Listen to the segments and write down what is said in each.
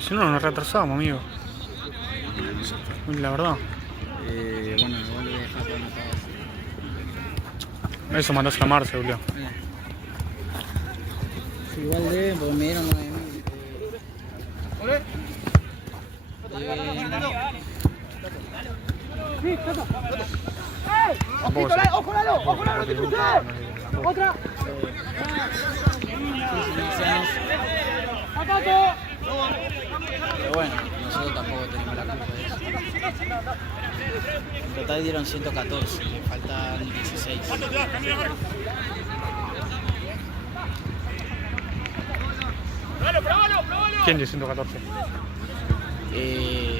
si no nos retrasamos, amigo. La verdad. Bueno, igual lo voy a dejar para una Eso mandás a llamarse, Julio. igual deben, porque me dieron 9.000. ¡Ojo, Lalo! ¡No te cruces! ¡Otra! Pero bueno, nosotros tampoco tenemos la culpa de eso. En total dieron 114, le faltan 16. ¿Quién dice 114?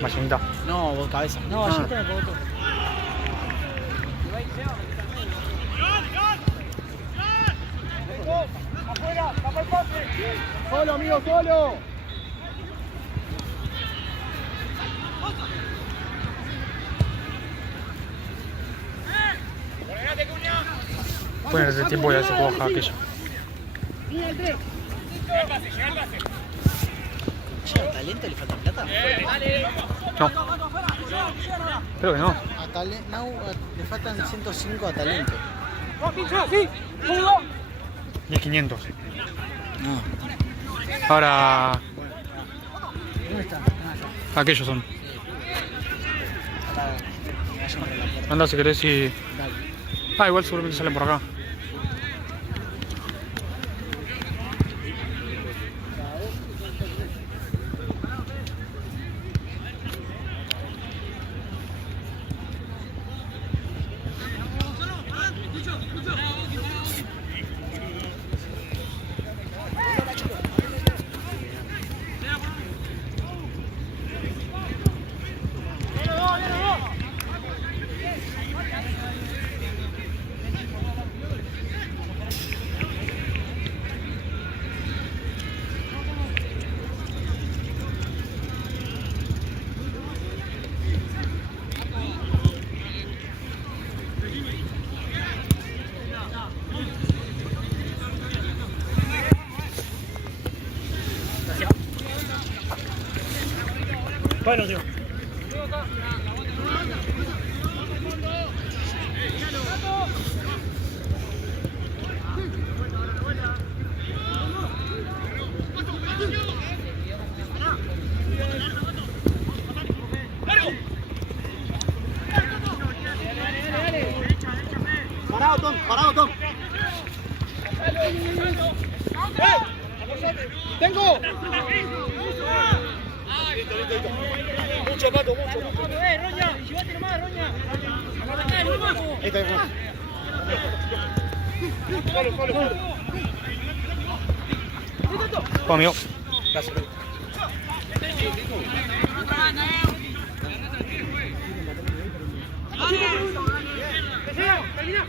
Machinita. No, vos cabeza. No, Ah. yo te lo puedo. ¡Afuera! ¡Tapa el pase! ¡Solo, amigo, solo! Bueno, en ese tiempo ya se puede bajar aquello. Che, ¿a talento le falta plata? No. Creo que no. Le faltan 105 a talento. ¡Sí! ¡Uno! 1500. No. Ahora, ¿Dónde está? aquellos son. Vayan por la puerta. Anda si querés y... Dale. Ah, igual seguramente salen por acá. Bueno, tío. Parado, Tom. ¡Tengo! Mucho, Paco, mucho. Roña, llévate nomás, Roña. Ahí está, Follow. Oh, amigo. Gracias. Termina.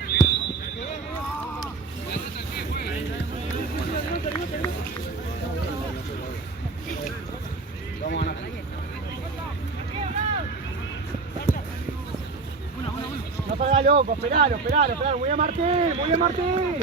Vamos a ganar. No para loco, esperalo. Muy bien, Martín.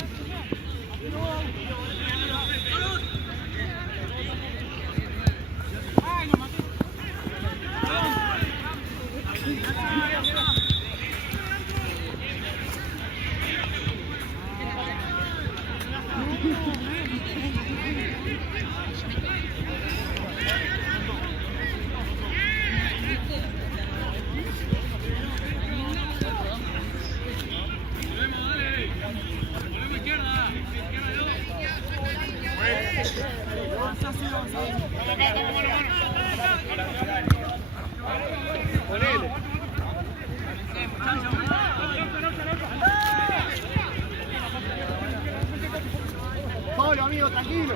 Solo, amigo, tranquilo.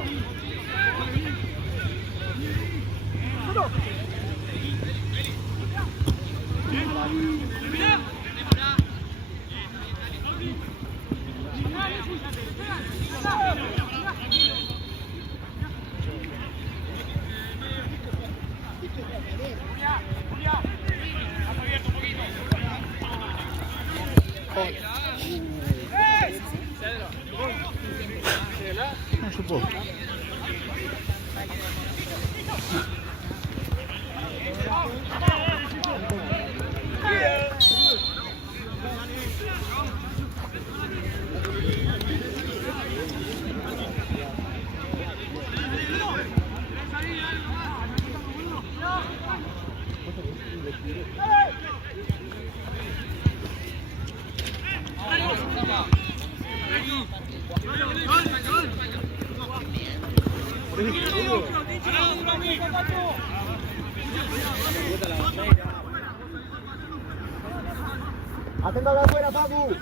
Atento a la afuera, Facu.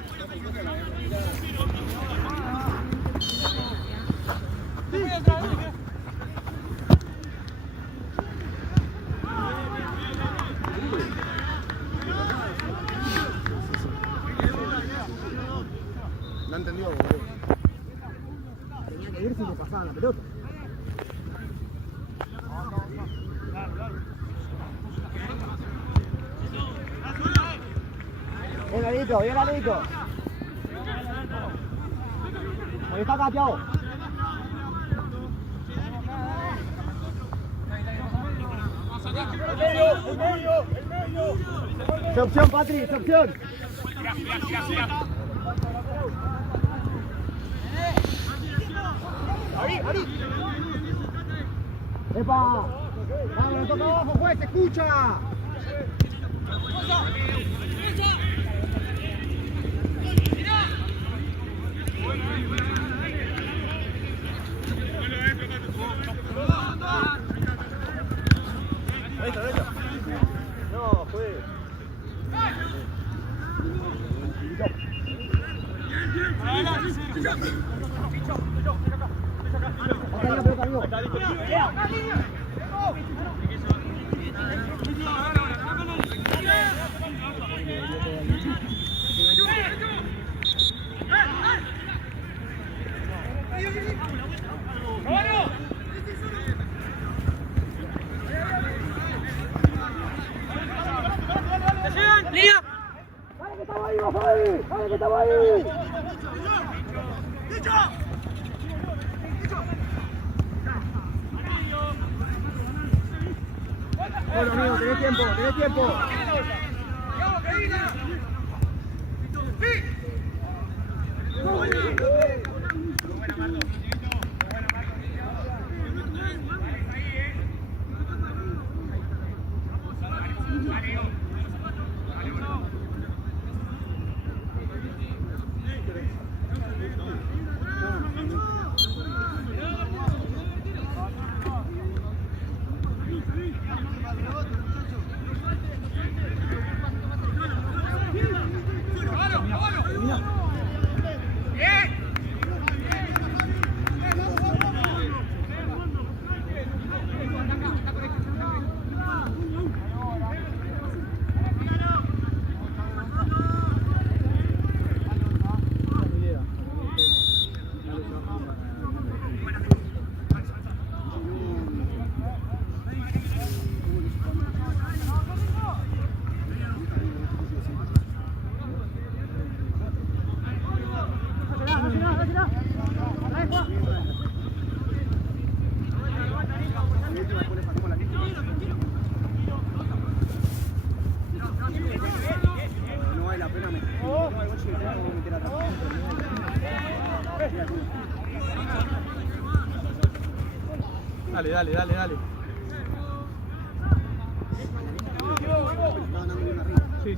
No entendió, boludo. Tenía que ir si le pasaban la pelota. Bien, Alito, bien, Alito. Ahí está acá, Thiago. El medio. Esa opción, Patri, esa opción. Ari. ¡Epa! ¡Vamos, toca abajo, juez, te escucha! Derecha. No, juez. ¡Dale que estamos ahí! Bueno, amigo, tenés tiempo. Dale. Sí.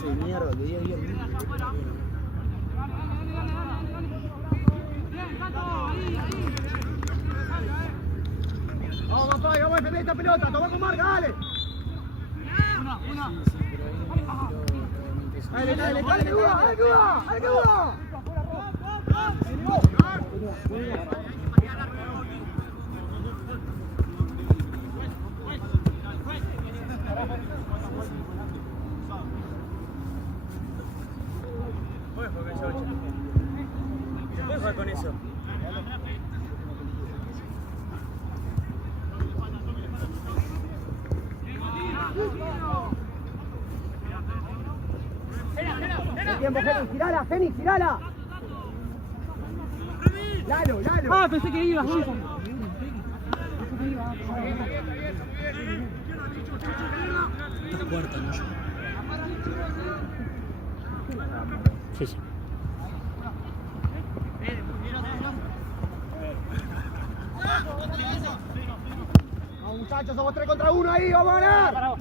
Sí, mierda, que día bien. Vamos a defender esta pelota, toma con marca, dale. Una. Dale, que va. ¿Se puede jugar con eso? Tiempo, Fénix, girala. Lalo. Ah, pensé que ibas, Wilson. Está cuarta, ¿no? Sí. muchachos, somos 3 contra 1 ahí, vamos a ganar.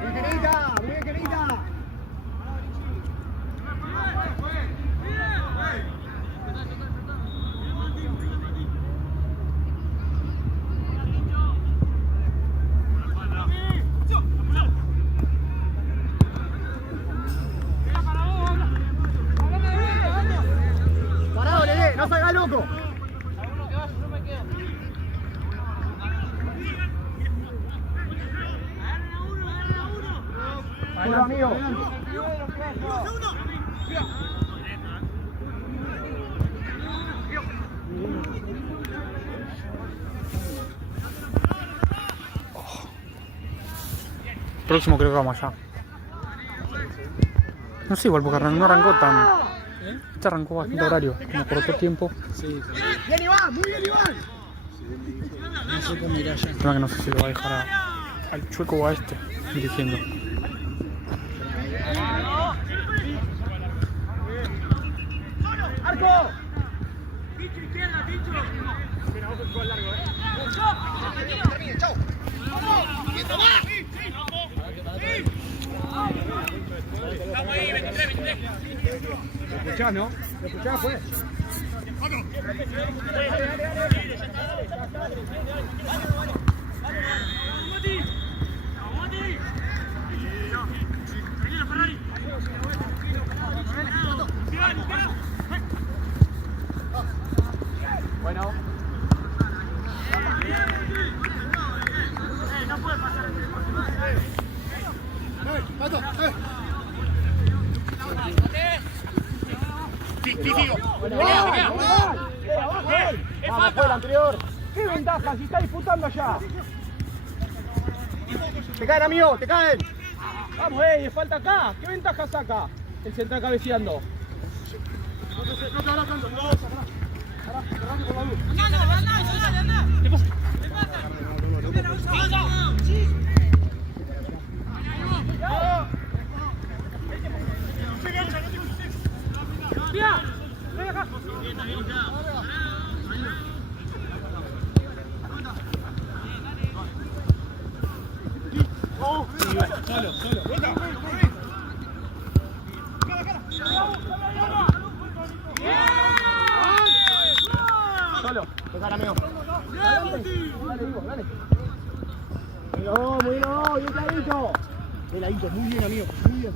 Muy bien, Kenita, muy bien, Kenita. Parado, Lele, no salga loco. Hola, amigo. Próximo creo que vamos allá. No sé, igual porque no arrancó tan... Este arrancó bastante horario, como cortó tiempo. Sí, Bien, Iván, muy bien, Iván. no sé cómo irá allá. El tema que no sé si lo va a dejar al chueco o a este dirigiendo. ¡Arco! ¿Lo escuchás, no? ¿Lo escuchás, pues? Bueno. Vamos, fue el anterior. ¿Qué ventaja si está disputando allá? Te caen, amigo, te caen. Vamos, falta acá. ¿Qué ventaja saca el central cabeceando? No te habrá tanto, no vamos a parar. Pará, con la luz. ¿Qué pasa? ¡Ven acá! Solo. Solo, tocar, amigo. Dale, Hugo, dale. Muy bien clarito. Veladito, muy bien, amigo, muy bien.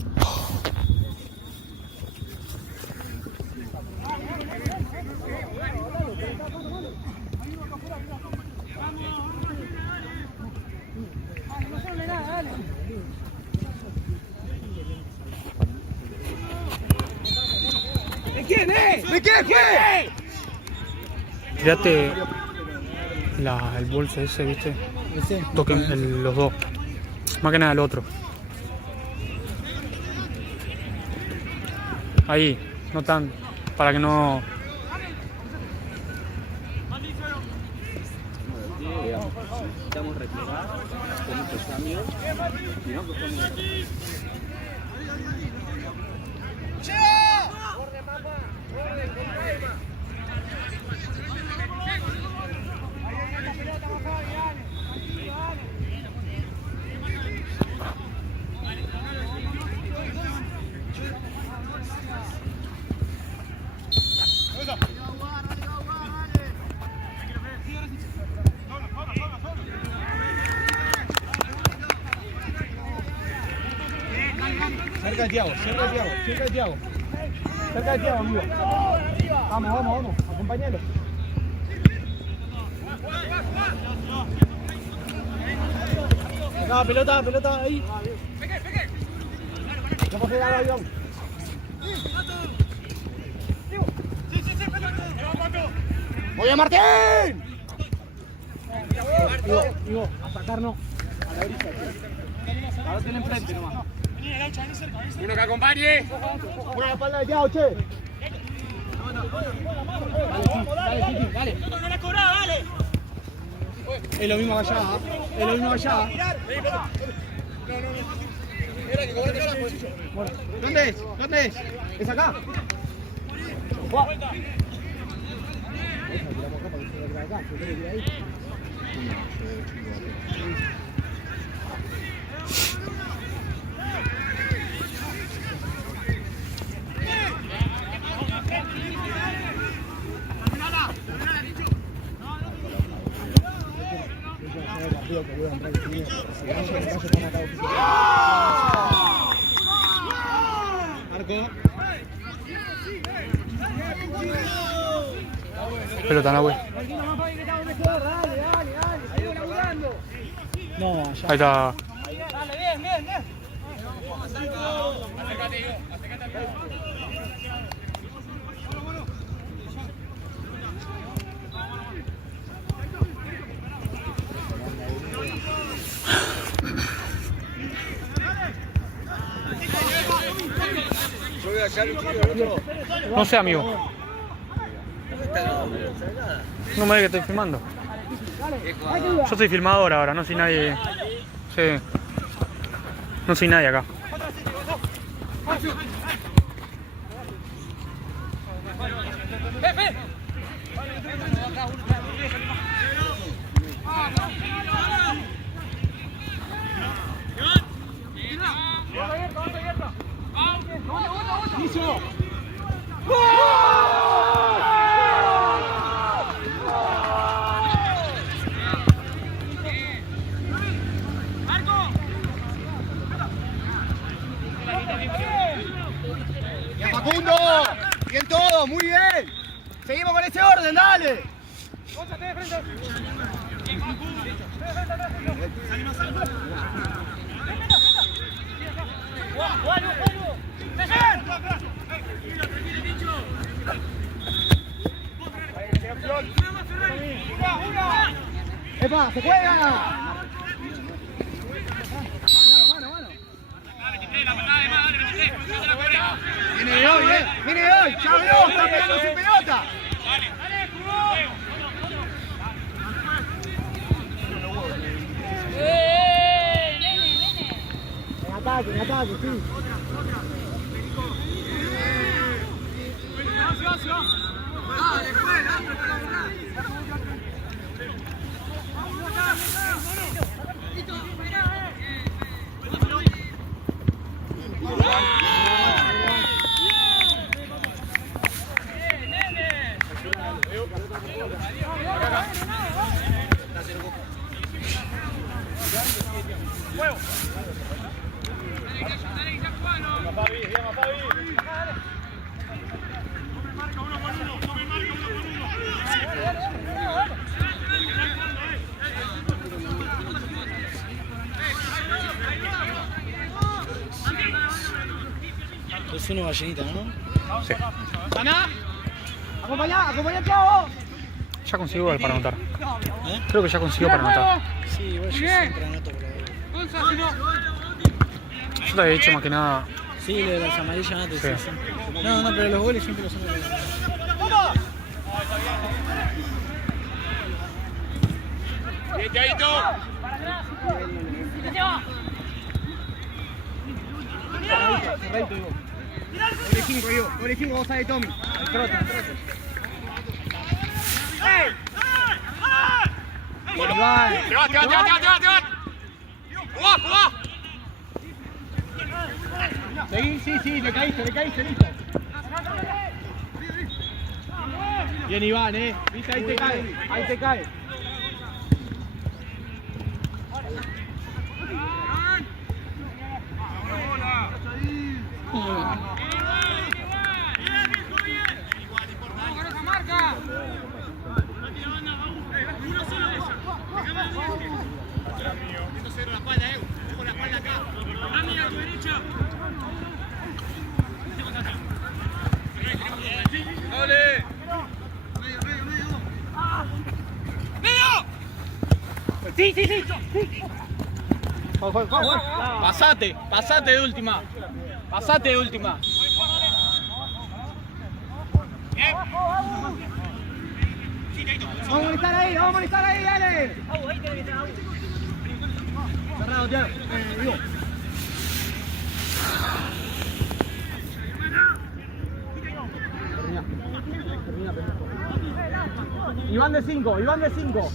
¿De quién es? ¿De quién fue? Fíjate el bolso ese, ¿viste? Toquen los dos. Más que nada el otro. Ahí, no tan. Para que no. Necesitamos replegar con muchos cambios. Y no, pues como... Cerca de Thiago, amigo. Vamos, acompañalo. Acá, pelota ahí. No puedo pegar al avión. ¡Voy a Martín! Digo, a sacar no. A la orilla. Ahora tiene enfrente nomás. Uno que acompañe. Buena la espalda de Thiago, che. Dale. Dale. Es lo mismo allá, Bueno, ¿dónde es? ¿Es acá? acá, se tiene que ir ahí. Pelota en la web. No, ya. Ahí está. Dale, bien, bien, bien. No sé, amigo. No me digas que estoy filmando. Yo soy filmador ahora, no soy nadie. Sí. No soy nadie acá. ¡Bien, Facundo! ¡Bien todo! ¡Muy bien! ¡Seguimos con ese orden, dale! ¡Epa! ¡Se juega! Mano. Viene de hoy, viene de hoy. Ya veo, está pegando sin pelota. En ataque, sí. Es una ballenita, ¿no? Sí. ¡Ana! ¡Acompañá, chavo! Ya consiguió el para anotar. ¿Eh? Creo que ya consiguió para anotar. Sí, igual yo siempre anoto por ahí. Yo te había dicho más que nada. Sí, de las amarillas anoto, sí. Sí. No, pero los goles siempre los anoto. Bien, Tiaguito. Correcto, digo. Doble 5, vos sabés, Tommy. Trote. Te vas. ¡Jugá! Seguí, sí, le caíste, listo. Bien, Iván, viste, ahí te cae. Sí. Pasate de última. Vamos a molestar ahí, dale. Cerrado, Tiago. Digo. Termina. Iván de 5, Iván de 5.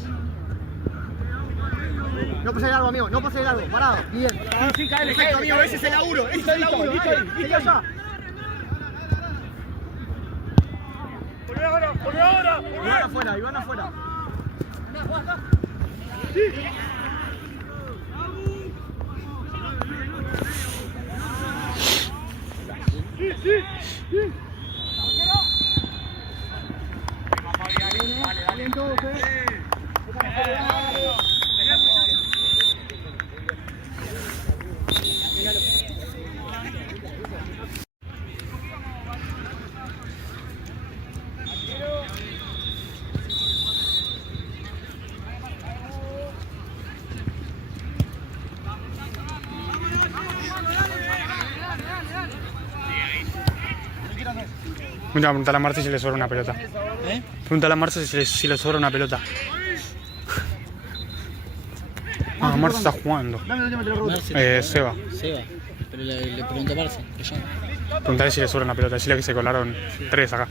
No pase largo, amigo, no pase largo, parado. Bien. Sí, cae, amigo, ese es el laburo, ese es el laburo. Listo allá. Iván afuera. Mira, pregúntale a Marce si le sobra una pelota. ¿Eh? Pregúntale a Marce si le sobra una pelota. Ah, Marce está jugando. Marce. Seba. Seba. Pero le pregunto a Marce, que llama. Preguntale si le sobra una pelota. Decirle que se colaron 3 acá.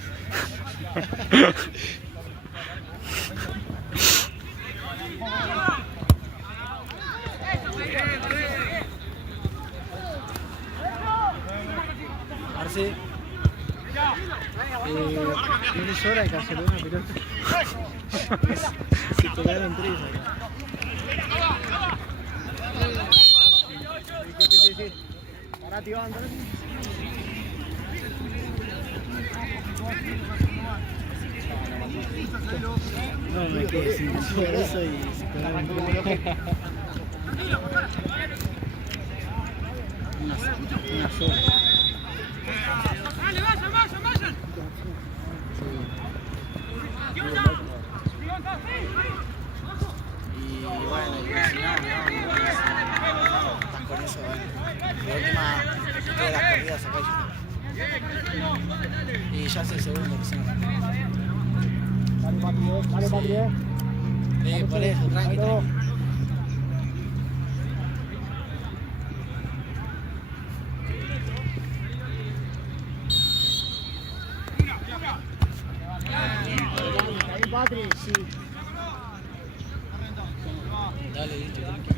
Marce. No le sobra de casualidad una pelota. Se colaron 3 acá. Sí. Parate, Iván, parate. No, me quedé sin eso y se colaron 3. Una sola. Y bueno, y si no, estás con eso, la última de las corridas acá. Y ya es el segundo recién. Dale, Patri. Por eso, tranqui. Ahí, Patri, sí. Dale, listo, tranqui.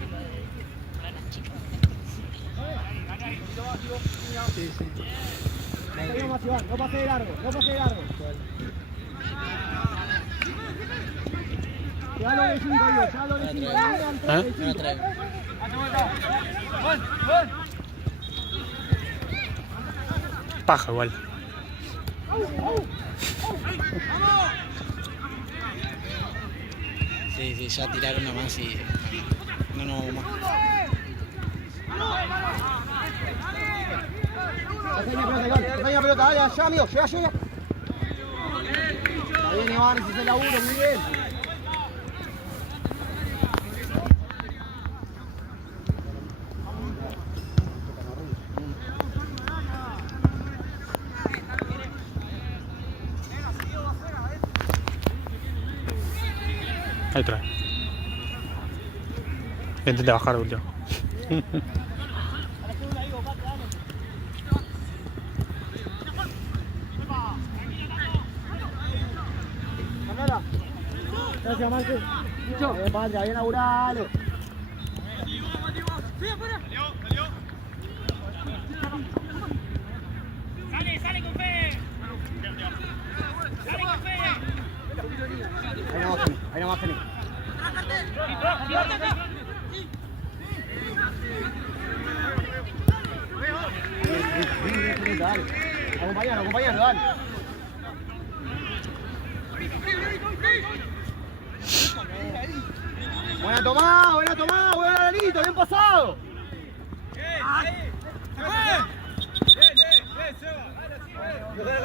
Sí. Seguimos, Iván, no pase de largo. Llévalo de 5, llévalo de 5. Me la traigo. Paja igual. Sí, ya tiraron una más y no vamos más. Pequeña pelota, dale, allá, amigo, llega. Está bien, Iván, ese es el laburo, muy bien. Ahí trae. Intenta bajar el último. Gracias, Marce. Patria, bien laburalo. Sale con fe. Ahí nomás, Felipe. Dale. Acompañalo, dale. Buena tomada, buen Danito, bien pasado.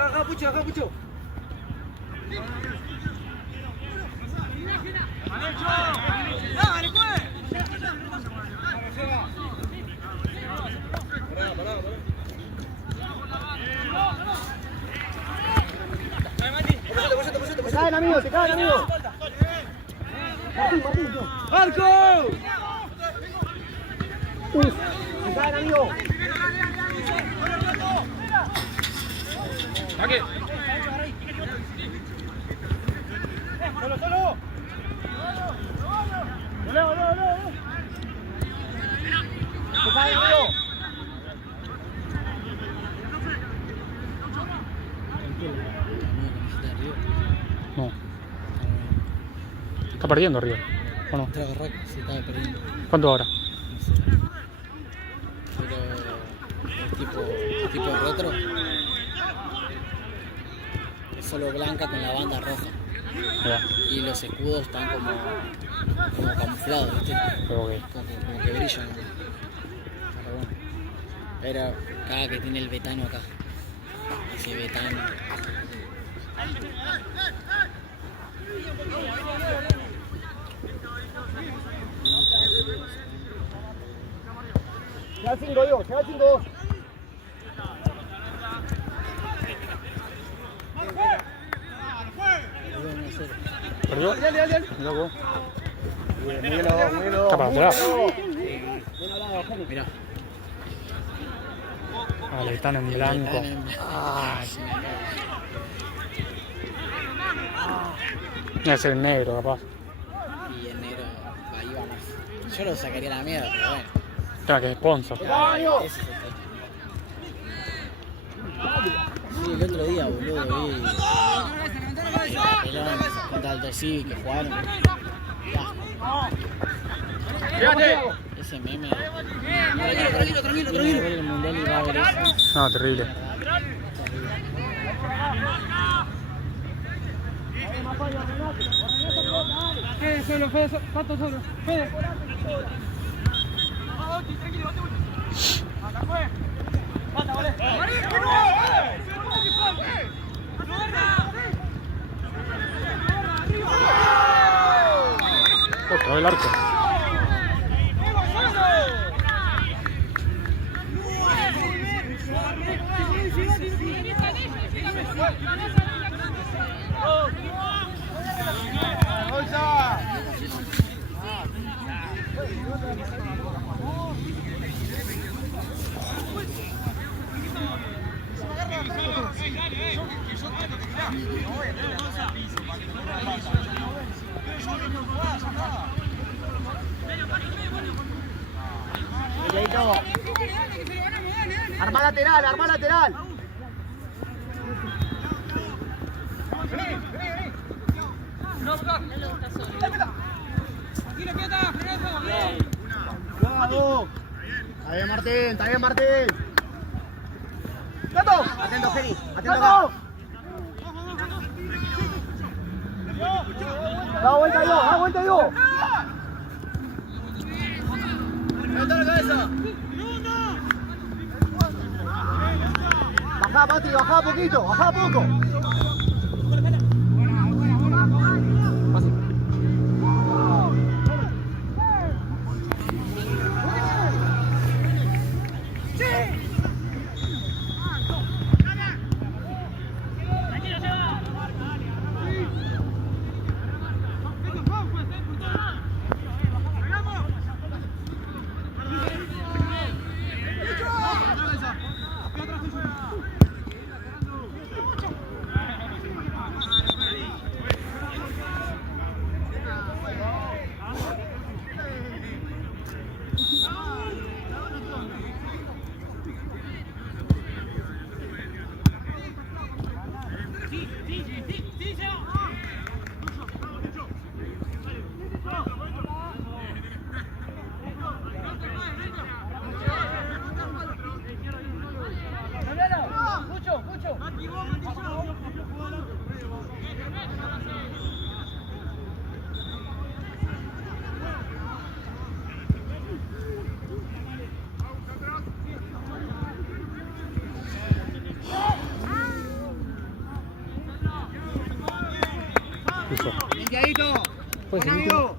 Acá, Pucho. Te caen, amigo. Martín. ¡Marco! Te caen, amigo. ¡Solo, solo! ¡Olé! ¡Se cae, Leo! No. Está perdiendo River, ¿o no? Se estaba perdiendo. ¿Cuánto ahora? No sé. Pero el tipo de retro es solo blanca con la banda roja. Ya, Y los escudos están como camuflados, ¿viste? creo que. Como que brillan. Pero bueno. Pero cada que tiene el betano acá. Ese betano. Se va 5, Diego, se va 5-2. ¿Perdió? Dale. Mirá vos. Míguelo. Está para atrás. Mirá. Vale, están en blanco. Es el negro, capaz. Y el negro ahí va más. Yo lo sacaría a la mierda, pero bueno. Tema que es sponsor. Ese es el toque. Sí, el otro día, boludo, vi Pelón contra el Tosí que jugaron. Fíjate. Ese meme. Tranquilo. Viene a ver el mundial y va a ver eso. No, terrible. Fede, Pato solo. Fede. Otra vez el arco. Arma lateral. Cuidado. Está bien Martín. ¡Gato! Atento, Geni. Atento acá. Da vuelta yo. Levanta la cabeza. Bajá, Pati, bajá poco. Eso. Limpiadito. Puede ser Buen amigo.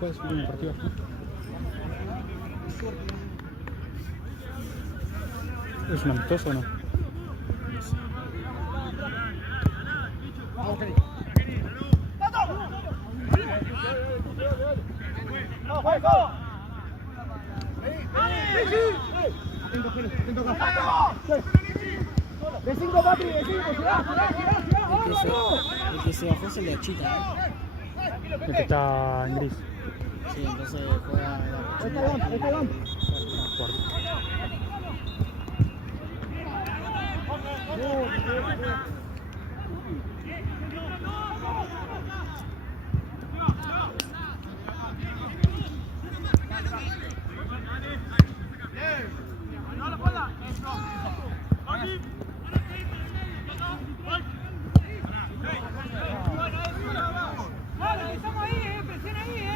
Puede ser un partido. ¿Es un amistoso o no? Vamos, Geni. ¡Vamos, Juanjo! Atento, Geni. Atento acá. De 5, Patri, de 5. ¡Llegá! El que se bajó se le achita, ¿eh? Este está en gris. Sí, entonces juega Ahí está Iván, ahí está Iván. Cuarto. Vale, estamos ahí, presiona ahí,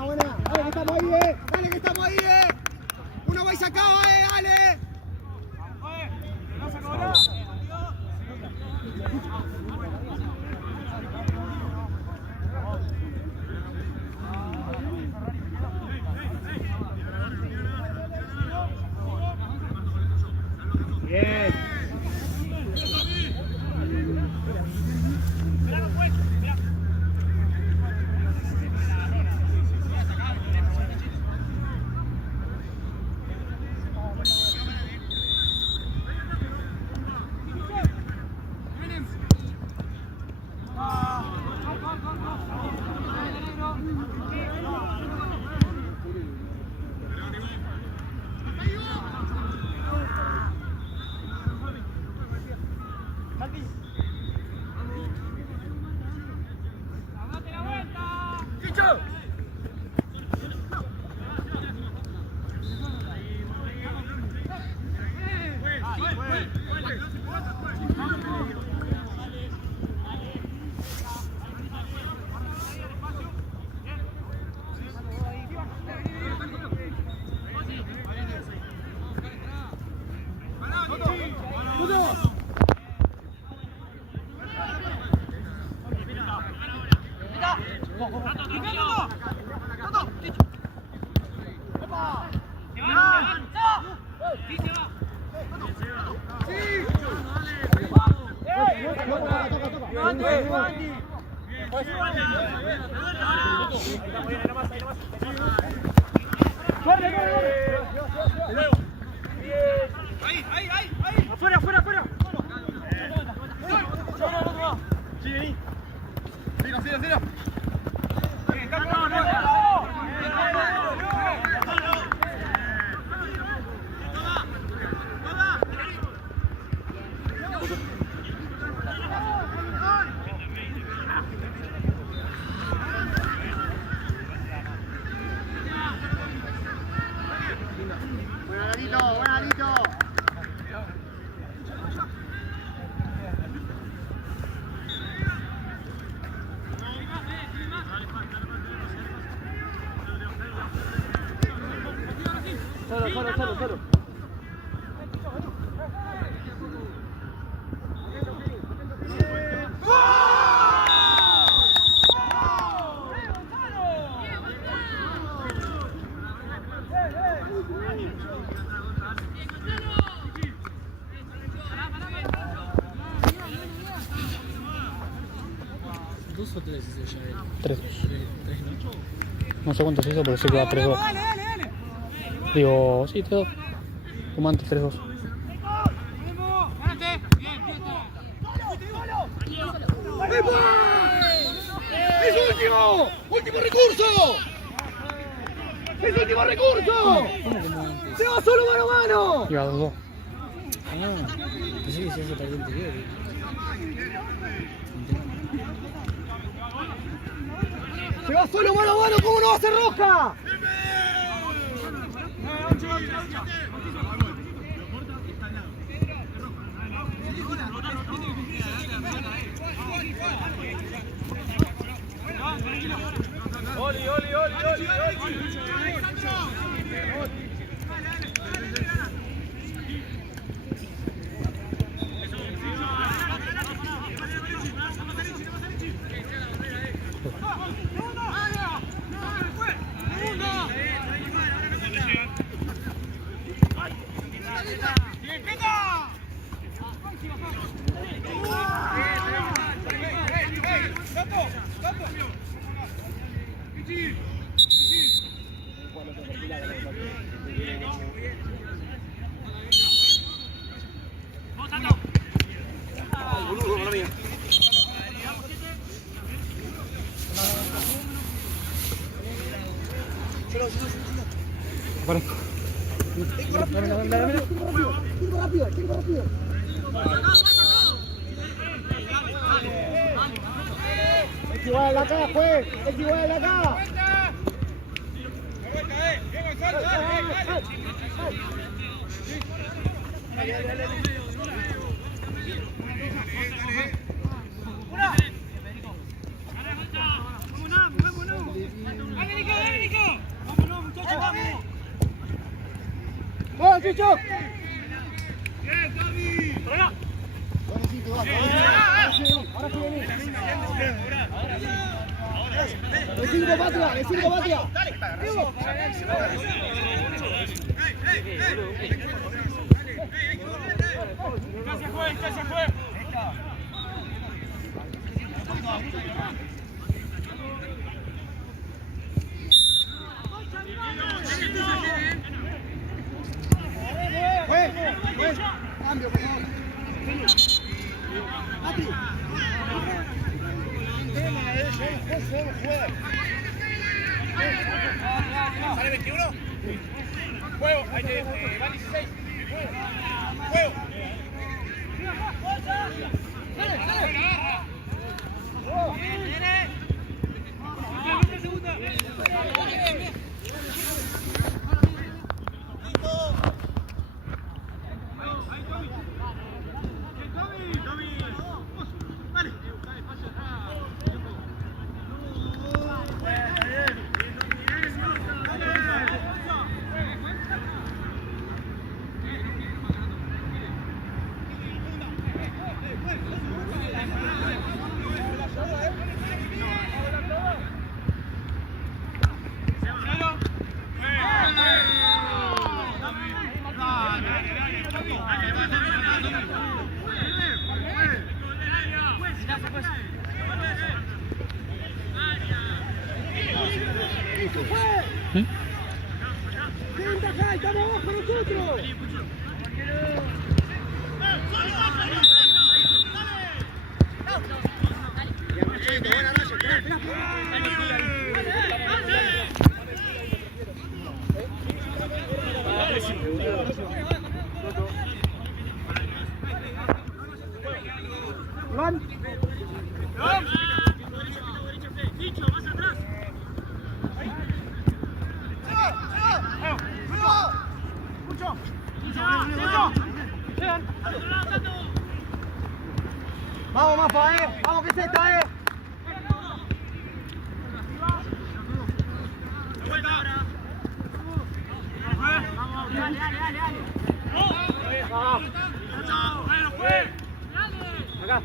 Buena. Dale que estamos ahí, Dale que estamos ahí, Uno va y sacado, dale. Bien. Afuera. Sí, vení. Tira. Buenadito. Solo. ¿2 o 3 hizo ya él? 3. 3, ¿no? No sé cuántos hizo, pero sé que va 3-2. Dale. Digo, sí, 3-2. Como antes, 3-2. ¡Es último! ¡Último recurso! ¡Es último recurso! ¿Cómo antes? ¡Se va solo mano a mano! Iba 2-2. Ah, pensé que se hace partido anterior. ¡Se va solo mano a mano! ¿Cómo no va a ser roja? Oli. Aparezco. Es igual acá, juez. Es igual acá. ¡Vamos, Chicho! ¡De 5 patria! Cambio, por favor. ¿Sale 21? Juego, van 16. Juego. ¡Estamos abajo nosotros! Iván. Vamos, Mafa, vamos que es esta, Acá.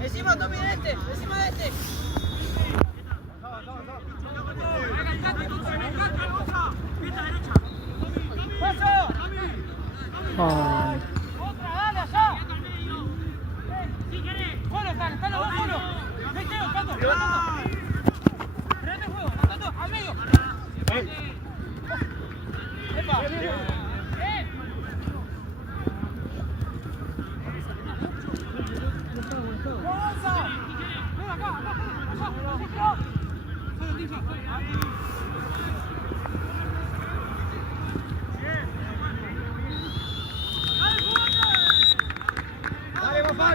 Encima, Tommy, de este, encima de este. Ay. Otra, dale, allá. Dale, papá,